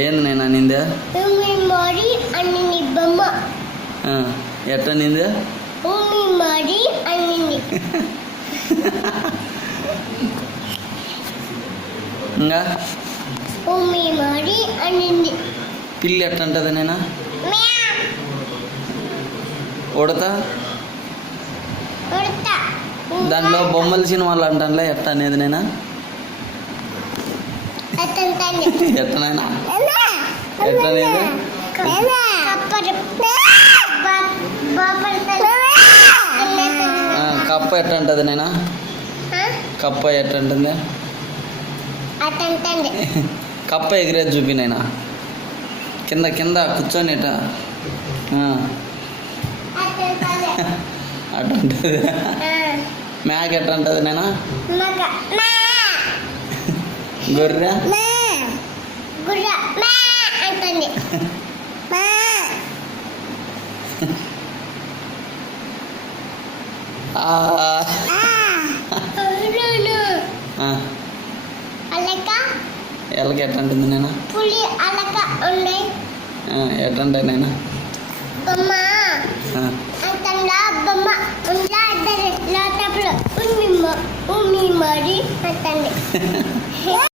ఏంది నేను అనిందే? మరి అన్ని బొమ్మ ఎట్టనిందే? మరి అన్ని ఇంకా మరి అన్ని పిల్లి ఎట్టంటది నేనా? ఉడతా దాంట్లో బొమ్మల సినిమాలు అంటానులే ఎట్ట అనేది నేనా? ఎట్టనైనా ఎట్టనేది? కప్ప ఎట్టంటది నేనా? కప్ప ఎట్టంటుంది? కప్ప ఎగిరేది చూపి నైనా కింద కింద కూర్చొని ఎట అట్టంటది. మేక ఎట్టంటది నేనా? గొర్రె అంటుంది. ఎలక ఎట్టంటుంది నేనా? పులి అలక ఉన్నాయి. ఎట్టంటే నేనా? బొమ్మ అంతంలా బొమ్మ ఉందా లోటప్పుడు ఉమ్మి మరి అంతండి.